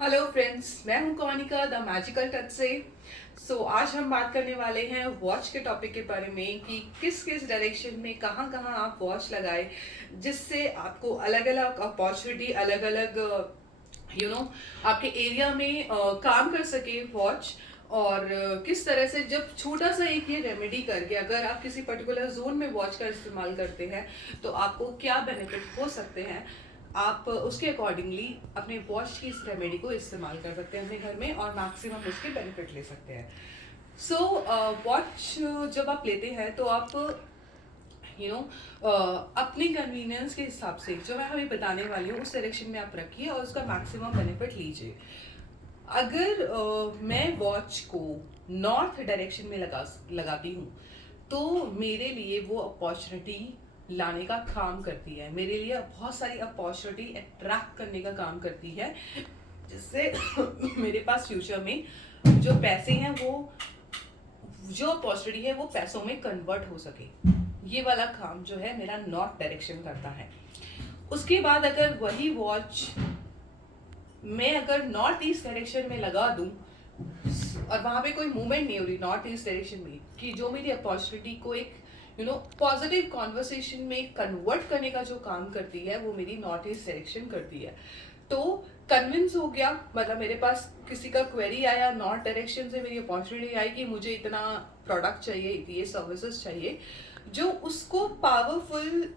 Hello friends, मैं हूं कौनिका the magical touch से। आज हम बात करने वाले हैं वॉच के टॉपिक के बारे में कि किस किस डायरेक्शन में कहाँ कहाँ आप वॉच लगाए जिससे आपको अलग अलग अपॉर्चुनिटी अलग अलग आपके एरिया में काम कर सके वॉच। और किस तरह से जब छोटा सा एक ये रेमेडी करके अगर आप किसी पर्टिकुलर जोन में वॉच का इस्तेमाल करते हैं तो आपको क्या बेनिफिट हो सकते हैं, आप उसके अकॉर्डिंगली अपने वॉच की इस रेमेडी को इस्तेमाल कर सकते हैं अपने घर में और मैक्सिमम उसके बेनिफिट ले सकते हैं। वॉच जब आप लेते हैं तो आप अपनी कन्वीनियंस के हिसाब से जो मैं अभी बताने वाली हूँ उस डायरेक्शन में आप रखिए और उसका मैक्सिमम बेनिफिट लीजिए। अगर मैं वॉच को नॉर्थ डायरेक्शन में लगाती हूँ तो मेरे लिए वो अपॉर्चुनिटी लाने का काम करती है, मेरे लिए बहुत सारी अपॉर्चुनिटी अट्रैक्ट करने का काम करती है, जिससे मेरे पास फ्यूचर में जो पैसे हैं वो जो अपॉर्चुनिटी है वो पैसों में कन्वर्ट हो सके। ये वाला काम जो है मेरा नॉर्थ डायरेक्शन करता है। उसके बाद अगर वही वॉच मैं अगर नॉर्थ ईस्ट डायरेक्शन में लगा दूं और वहां पे कोई मूवमेंट नहीं हो रही नॉर्थ ईस्ट डायरेक्शन में कि जो मेरी अपॉर्चुनिटी को एक पॉजिटिव कॉन्वर्सेशन में कन्वर्ट करने का जो काम करती है वो मेरी नॉर्थ ईस्ट डायरेक्शन करती है। तो कन्विंस हो गया, मतलब मेरे पास किसी का क्वेरी आया नॉर्थ डायरेक्शन से, मेरी अपॉर्चुनिटी आई कि मुझे इतना प्रोडक्ट चाहिए, ये सर्विसेज चाहिए, जो उसको पावरफुल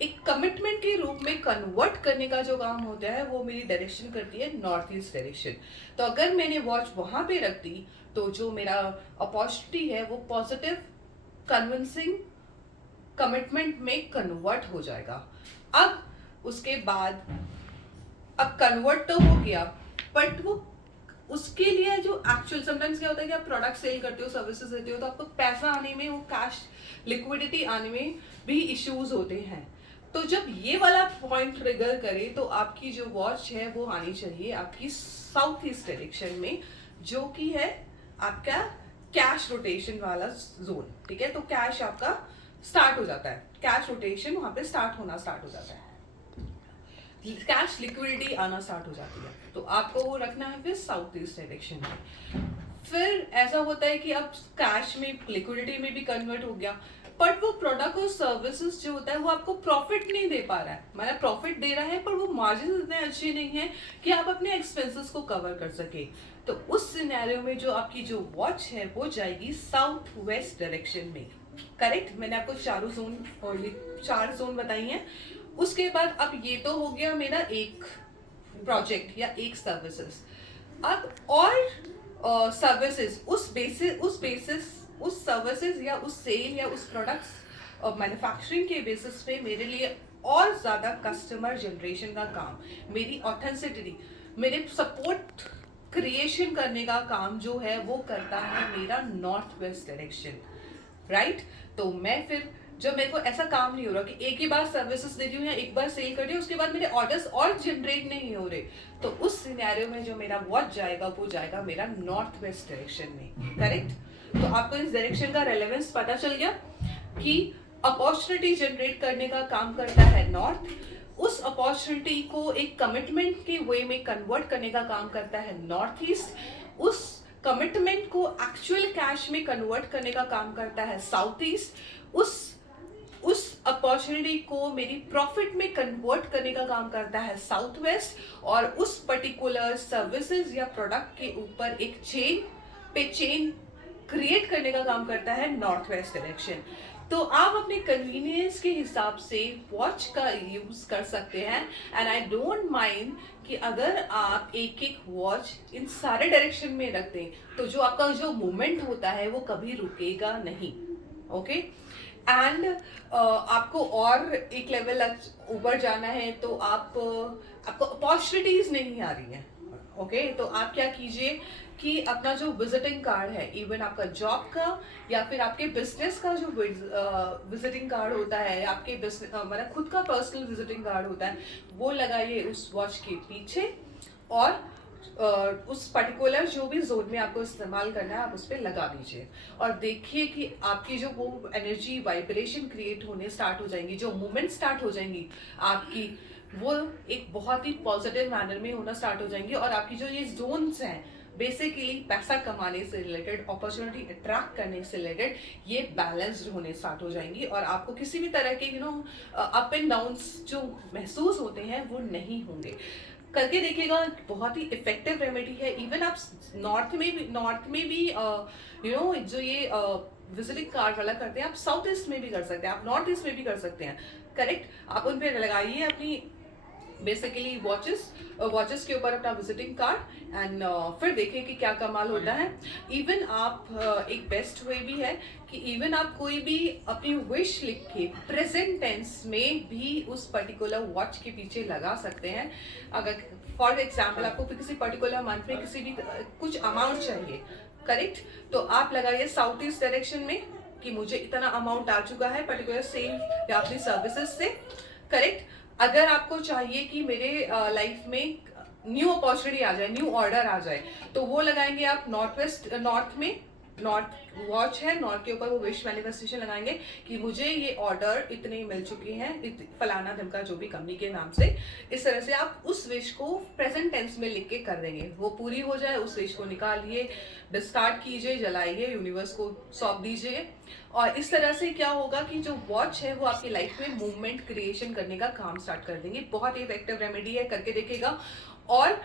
एक कमिटमेंट के रूप में कन्वर्ट करने का जो काम होता है वो मेरी डायरेक्शन करती है नॉर्थ ईस्ट डायरेक्शन। तो अगर मैंने वॉच वहां पे रख दी तो जो मेरा अपॉर्चुनिटी है वो पॉजिटिव कन्विंसिंग कमिटमेंट में कन्वर्ट हो जाएगा। अब उसके बाद अब कन्वर्ट तो हो गया, बट वो उसके लिए जो एक्चुअल समटाइम्स क्या होता है कि आप प्रोडक्ट सेल करते हो, सर्विसेज देते हो, तो आपको पैसा आने में, वो कैश लिक्विडिटी आने में भी इश्यूज होते हैं। तो जब ये वाला पॉइंट ट्रिगर करे तो आपकी जो वॉच है वो आनी चाहिए आपकी साउथ ईस्ट डायरेक्शन में, जो कि है आपका कैश रोटेशन वाला जोन। ठीक है, तो कैश आपका स्टार्ट हो जाता है, कैश रोटेशन वहां पे स्टार्ट हो जाता है, कैश लिक्विडिटी आना स्टार्ट हो जाती है। तो आपको वो रखना है फिर साउथ ईस्ट डायरेक्शन में। फिर ऐसा होता है कि अब कैश में लिक्विडिटी में भी कन्वर्ट हो गया, बट वो प्रोडक्ट और सर्विसेज जो होता है वो आपको प्रॉफिट नहीं दे पा रहा है, मतलब प्रॉफिट दे रहा है पर वो मार्जिन इतने अच्छे नहीं है कि आप अपने एक्सपेंसेस को कवर कर सके। तो उस सिनेरियो में जो आपकी जो वॉच है वो जाएगी साउथ वेस्ट डायरेक्शन में। करेक्ट, मैंने आपको चार जोन बताई हैं। उसके बाद अब ये तो हो गया मेरा एक प्रोजेक्ट या एक सर्विसेज। अब और सर्विसेज उस सर्विसेज या उस सेल या उस प्रोडक्ट्स और मैन्युफैक्चरिंग के बेसिस पे मेरे लिए और ज्यादा कस्टमर जनरेशन का काम, मेरी ऑथेंटिसिटी, मेरे सपोर्ट क्रिएशन करने का काम जो है वो करता है मेरा नॉर्थ वेस्ट डायरेक्शन। राइट, तो मैं फिर जब मेरे को ऐसा काम नहीं हो रहा कि एक ही बार सर्विसेज दे रही हूँ या एक बार सेल कर रही हूँ उसके बाद मेरे ऑर्डर्स और जनरेट नहीं हो रहे, तो उस सिनेरियो में जो मेरा वॉच जाएगा वो जाएगा मेरा नॉर्थ वेस्ट डायरेक्शन में। करेक्ट, तो आपको इस डायरेक्शन का रेलेवेंस पता चल गया कि अपॉर्चुनिटी जनरेट करने का काम करता है नॉर्थ, उस अपॉर्चुनिटी को एक कमिटमेंट के वे में कन्वर्ट करने का काम करता है नॉर्थ ईस्ट, उस कमिटमेंट को एक्चुअल कैश में कन्वर्ट करने का काम करता है साउथ ईस्ट, उस अपॉर्चुनिटी को मेरी प्रॉफिट में कन्वर्ट करने का काम करता है साउथ वेस्ट, और उस पर्टिकुलर सर्विसेज या प्रोडक्ट के ऊपर एक चेन क्रिएट करने का काम करता है नॉर्थ वेस्ट डायरेक्शन। तो आप अपने कन्वीनियंस के हिसाब से वॉच का यूज कर सकते हैं, एंड आई डोंट माइंड कि अगर आप एक एक वॉच इन सारे डायरेक्शन में रख दें तो जो आपका जो मूवमेंट होता है वो कभी रुकेगा नहीं। ओके, एंड आपको और एक लेवल ऊपर जाना है तो आपको अपॉर्चुनिटीज नहीं आ रही हैं। ओके, तो आप क्या कीजिए कि अपना जो विजिटिंग कार्ड है, इवन आपका जॉब का या फिर आपके बिजनेस का जो विजिटिंग कार्ड होता है, आपके बिजनेस मतलब खुद का पर्सनल विजिटिंग कार्ड होता है, वो लगाइए उस वॉच के पीछे, और उस पर्टिकुलर जो भी जोन में आपको इस्तेमाल करना है आप उस पर लगा दीजिए, और देखिए कि आपकी जो वो एनर्जी वाइब्रेशन क्रिएट होने स्टार्ट हो जाएंगी, जो मूवमेंट स्टार्ट हो जाएंगी आपकी वो एक बहुत ही पॉजिटिव मैनर में होना स्टार्ट हो जाएंगी, और आपकी जो ये जोन्स हैं बेसिकली पैसा कमाने से रिलेटेड, अपॉर्चुनिटी अट्रैक्ट करने से रिलेटेड, ये बैलेंस्ड होने स्टार्ट हो जाएंगी, और आपको किसी भी तरह के अप एंड डाउन्स जो महसूस होते हैं वो नहीं होंगे। करके देखिएगा, बहुत ही इफेक्टिव रेमेडी है। इवन आप नॉर्थ में भी जो ये विजिटिंग कार्ड वाला करते हैं, आप साउथ ईस्ट में भी कर सकते हैं, आप नॉर्थ ईस्ट में भी कर सकते हैं। करेक्ट, आप उन पे लगाइए अपनी बेसिकली वॉचेस के ऊपर अपना विजिटिंग कार्ड, एंड फिर देखिए कि क्या कमाल होता है। इवन आप एक बेस्ट वे भी है कि इवन आप कोई भी अपनी विश लिख के प्रेजेंट टेंस में भी उस पर्टिकुलर वॉच के पीछे लगा सकते हैं। अगर फॉर एग्जाम्पल आपको किसी पर्टिकुलर मंथ में किसी भी कुछ अमाउंट चाहिए, करेक्ट, तो आप लगाइए साउथ ईस्ट डायरेक्शन में कि मुझे इतना अमाउंट आ चुका है पर्टिकुलर सेल या अपनी सर्विसेज से। करेक्ट, अगर आपको चाहिए कि मेरे लाइफ में न्यू अपॉर्चुनिटी आ जाए, न्यू ऑर्डर आ जाए, तो वो लगाएंगे आप नॉर्थ में, नॉर्थ वॉच है, नॉर्थ के ऊपर वो विश मैनिफेस्टेशन लगाएंगे कि मुझे ये ऑर्डर इतने मिल चुके हैं फलाना धमका जो भी कंपनी के नाम से। इस तरह से आप उस विश को प्रेजेंट टेंस में लिख के कर देंगे, वो पूरी हो जाए, उस विश को निकालिए, डिस्कार्ड कीजिए, जलाइए, यूनिवर्स को सौंप दीजिए। और इस तरह से क्या होगा कि जो वॉच है वो आपकी लाइफ में मूवमेंट क्रिएशन करने का काम स्टार्ट कर देंगे। बहुत ही इफेक्टिव रेमेडी है, करके देखेगा। और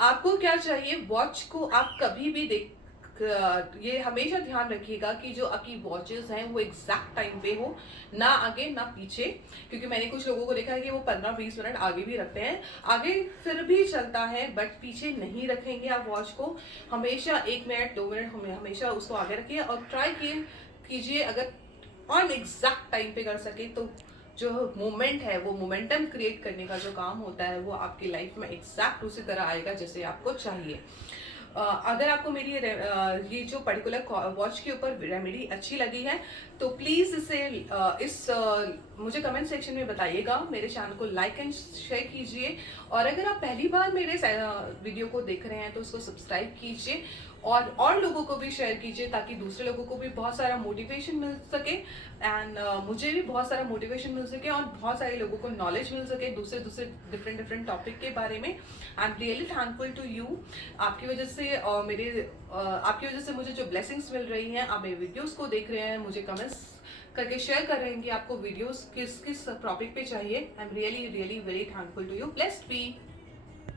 आपको क्या चाहिए, वॉच को आप कभी भी ये हमेशा ध्यान रखिएगा कि जो आपकी वॉचेस हैं वो एग्जैक्ट टाइम पे हो, ना आगे ना पीछे। क्योंकि मैंने कुछ लोगों को देखा है कि वो 15-20 मिनट आगे भी रखते हैं, आगे फिर भी चलता है बट पीछे नहीं रखेंगे आप वॉच को। हमेशा 1 मिनट 2 मिनट हमेशा उसको आगे रखिए, और ट्राई कीजिए अगर ऑन एग्जैक्ट टाइम पे कर सके तो जो मोमेंट है, वो मोमेंटम क्रिएट करने का जो काम होता है वो आपकी लाइफ में एग्जैक्ट उसी तरह आएगा जैसे आपको चाहिए। अगर आपको मेरी ये जो पर्टिकुलर वॉच के ऊपर रेमेडी अच्छी लगी है तो प्लीज़ मुझे कमेंट सेक्शन में बताइएगा। मेरे चैनल को लाइक एंड शेयर कीजिए, और अगर आप पहली बार मेरे वीडियो को देख रहे हैं तो उसको सब्सक्राइब कीजिए, और लोगों को भी शेयर कीजिए ताकि दूसरे लोगों को भी बहुत सारा मोटिवेशन मिल सके, एंड मुझे भी बहुत सारा मोटिवेशन मिल सके, और बहुत सारे लोगों को नॉलेज मिल सके दूसरे डिफरेंट टॉपिक के बारे में। I am really thankful to you. आपकी वजह से आपकी वजह से मुझे जो ब्लेसिंग्स मिल रही हैं, आप मेरे वीडियोस को देख रहे हैं, मुझे कमेंट्स करके शेयर कर रहे हैं कि आपको वीडियोस किस किस टॉपिक पे चाहिए। I am really really very thankful to you. Blessed B.